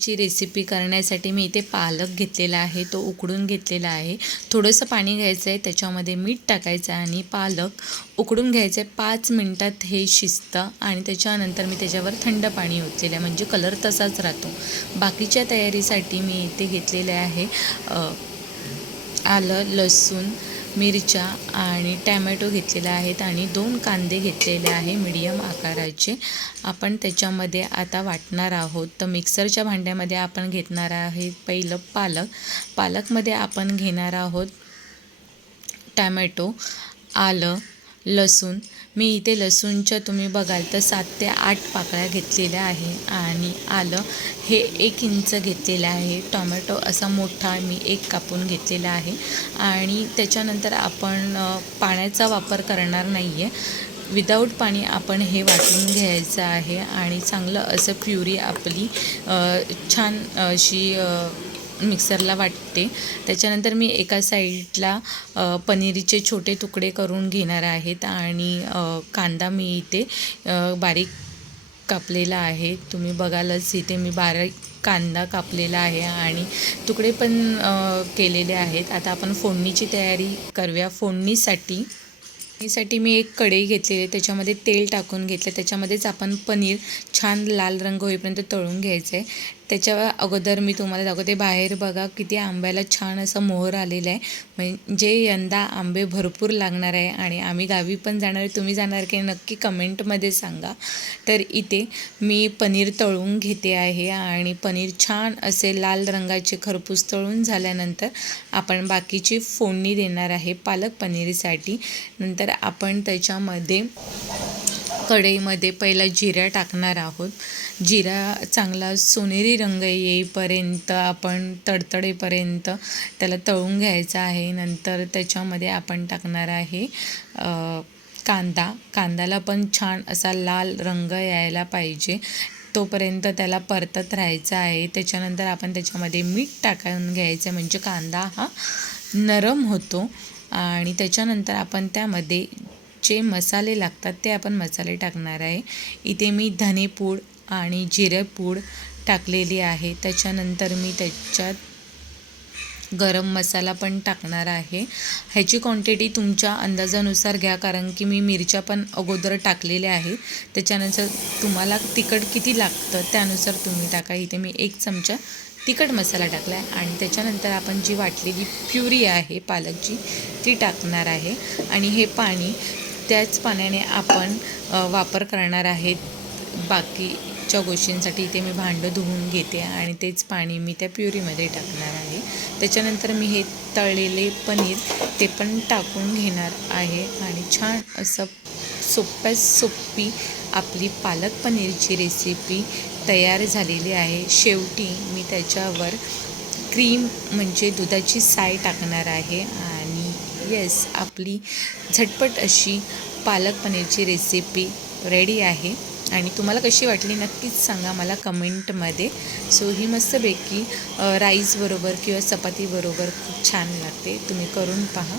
ची रेसिपी करण्यासाठी मी इथे पालक घेतलेला आहे तो उकडून घेतलेला आहे. थोडंसं पाणी घ्यायचं आहे त्याच्यामध्ये मीठ टाकायचं आहे आणि पालक उकडून घ्यायचं आहे पाच मिनटात हे शिजतं आणि त्याच्यानंतर मी त्याच्यावर थंड पाणी ओतलेलं आहे म्हणजे कलर तसाच राहतो. बाकीच्या तयारीसाठी मी इथे घेतलेले आहे आलं लसूण मिरच्या आणि टॅमॅटो घेतलेले आहेत आणि दोन कांदे घेतलेले आहे मीडियम आकाराचे. आपण त्याच्यामध्ये आता वाटणार आहोत. तर मिक्सरच्या भांड्यामध्ये आपण घेणार आहे पहिलं पालक. पालकमध्ये आपण घेणार आहोत टॅमॅटो आलं लसूण. मी इथे लसूणच्या तुम्ही बघाल तर सात ते आठ पाकळ्या घेतलेल्या आहे आणि आलं हे एक इंच घेतलेलं आहे. टोमॅटो असा मोठा मी एक कापून घेतलेला आहे. आणि त्याच्यानंतर आपण पाण्याचा वापर करणार नाही आहे विदाऊट पाणी आपण हे वाटून घ्यायचं आहे आणि चांगलं असं प्युरी आपली छान अशी मिक्सरला वाटते. त्याच्यानंतर मी एका साईडला पनीरीचे पनीरचे छोटे तुकडे करून घेणार आहेत आणि कांदा मी इथे बारीक कापलेला आहे. तुम्ही बघालच इथे मी बारीक कांदा कापलेला आहे आणि तुकडे पण केलेले आहेत. आता आपण फोडणीची तयारी करूया. फोडणीसाठी फोडणीसाठी मी एक कढई घेतलेली आहे. त्याच्यामध्ये तेल टाकून घेतलं. त्याच्यामध्येच आपण पनीर छान लाल रंग होईपर्यंत तळून घ्यायचं आहे त्याच्या अगोदर मी तुम्हाला दाखवते. बाहेर बघा किती आंब्याला छान असा मोहर आलेला आहे. म्हणजे यंदा आंबे भरपूर लागणार आहे आणि आम्ही गावी पण जाणार आहे. तुम्ही जाणार की नक्की कमेंटमध्ये सांगा. तर इथे मी पनीर तळून घेते आहे आणि पनीर छान असे लाल रंगाचे खरपूस तळून झाल्यानंतर आपण बाकीची फोडणी देणार आहे पालक पनीरसाठी. नंतर आपण त्याच्यामध्ये कढईमध्ये पहिला जिरा टाकणार आहोत. जिरा चांगला सोनेरी रंग येईपर्यंत आपण तडतडेपर्यंत त्याला तळून घ्यायचा आहे. नंतर त्याच्यामध्ये आपण टाकणार आहे कांदा. कांद्याला पण छान असा लाल रंग यायला पाहिजे. तोपर्यंत त्याला परतत राहायचं आहे. त्याच्यानंतर आपण त्याच्यामध्ये मीठ टाकून घ्यायचं म्हणजे कांदा हा नरम होतो. आणि त्याच्यानंतर आपण त्यामध्ये जे मसाले लागतात ते आपण मसाले टाकणार आहे. इथे मी धनेपूड आणि जिरेपूड टाकलेली आहे. त्याच्यानंतर मी त्याच्यात गरम मसाला पण टाकणार आहे. ह्याची क्वांटिटी तुमच्या अंदाजानुसार घ्या कारण की मी मिरच्या पण अगोदर टाकलेल्या आहेत. त्याच्यानंतर तुम्हाला तिखट किती लागतं त्यानुसार तुम्ही टाका. इथे मी एक चमचा तिखट मसाला टाकला आहे आणि त्याच्यानंतर आपण जी वाटलेली प्युरी आहे पालकची ती टाकणार आहे. आणि हे पाणी त्याच पाण्याने आपण वापर करणार आहेत. बाकीच्या गोष्टींसाठी इथे मी भांडं धुवून घेते आणि तेच पाणी मी त्या प्युरीमध्ये टाकणार आहे. त्याच्यानंतर मी हे तळलेले पनीर ते पण टाकून घेणार आहे आणि छान असं सोप्यात सोपी आपली पालक पनीरची रेसिपी तयार झालेली आहे. शेवटी मी त्याच्यावर क्रीम म्हणजे दुधाची साय टाकणार आहे येस आपली झटपट अशी पालक पनीरची रेसिपी रेडी आहे. आणि तुम्हाला कशी वाटली नक्कीच सांगा मला कमेंटमध्ये. सो ही मस्तपैकी राईसबरोबर किंवा चपातीबरोबर खूप छान लागते. तुम्ही करून पहा.